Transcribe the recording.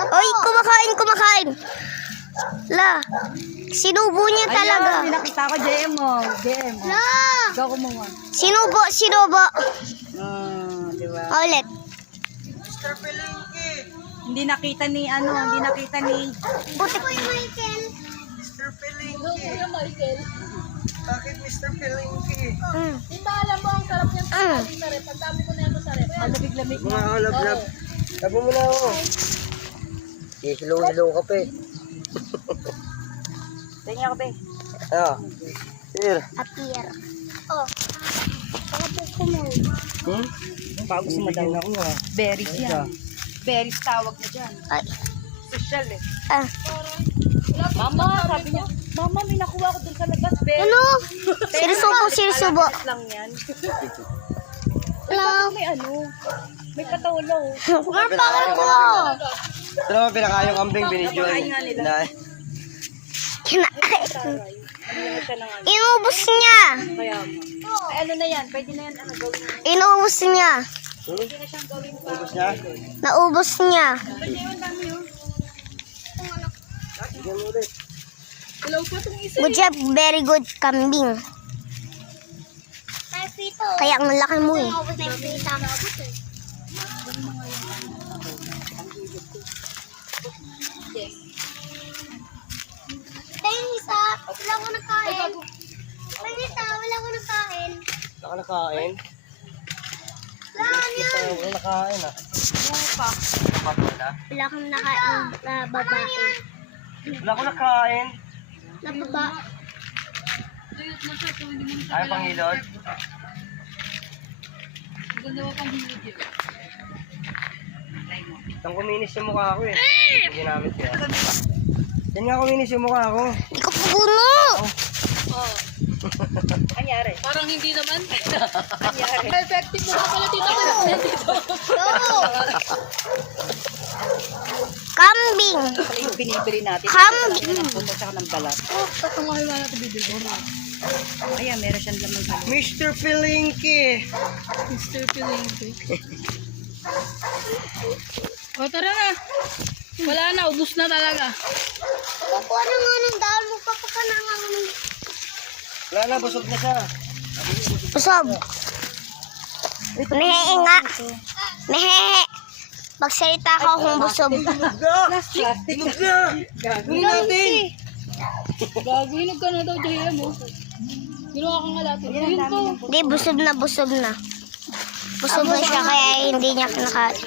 Oy, kumakain. La, sinubo niya talaga. Ayun, nakita ko JM mo. JM. La, Ikaw kumuha. sinubo. Diba? Ulit. Hindi nakita ni Buti ko yung Michael. Mr. Pelengke. Bakit Mr. Pelengke? Di ba alam mo ang sarap niyang pagkain sa rep? Ang dami ko na ito sa rep. ang lamig-lamig na. Mga lab. Tabi mo na ako. Hello ka pa eh. Tingnan ko, be. Ah. Sir. Appear. Oh. Pakapos ko mo. Bago si madam. Ako ah. Berries yan. Berries tawag na dyan. Ay. Social eh. Ah. Mama, sabi niya, Mama, may nakuha ko dun sa labas, berries. Ano? Sirisubo. Alam lang yan. Hello. May patulaw. Marpakan ko. Ito naman pinakayong kambing binidyo. Pinakain nga nila. Kinain. Ano siya ng ano. Inubos niya. Kaya ay, ano na yan, pwede na yan, gawin na. Inubos niya. Pwede na siyang gawin pa. Ubus niya? Naubos niya. Bigyan mo ulit. Ilaw pa itong isa. Good job. Very good kambing. Kaya ang laki mo eh. Wala ko nakain. Wala ka nakain? Wala nakain ah. Lupa. Wala? Wala akong nakain na babae. Wala ko nakain. Na baba. Ayaw pang hilod? Maganda mo pang hilod yun. Nang kuminis yung mukha ko eh. Ginamit ko yan. Yan nga kuminis yung mukha ko. Hindi ko puno. Anyari. Parang hindi naman. Anyari. Effective mo ka pala dito. Kambing. Pala yung binibili natin. Kambing. Ng puto tsaka ng balat. Patungahin na natin bibili mo. Ayan, meron siyang laman sa Mr. Pelengke. Mr. Pelengke. O tara na. Wala na, ubus na talaga. Kukuha na nga ng dahil mo. Papakanangan mo. Wala na, busog na siya. Busog. Nehe nga. Nehe. Magsalita ka kung busog. plastic. Hinog na! Hinog natin! Gagawin ka na daw, JM mo. Ginawa ka nga lahat. Yun po. Hindi, busog na. Busog na siya kaya hindi niya kinakain.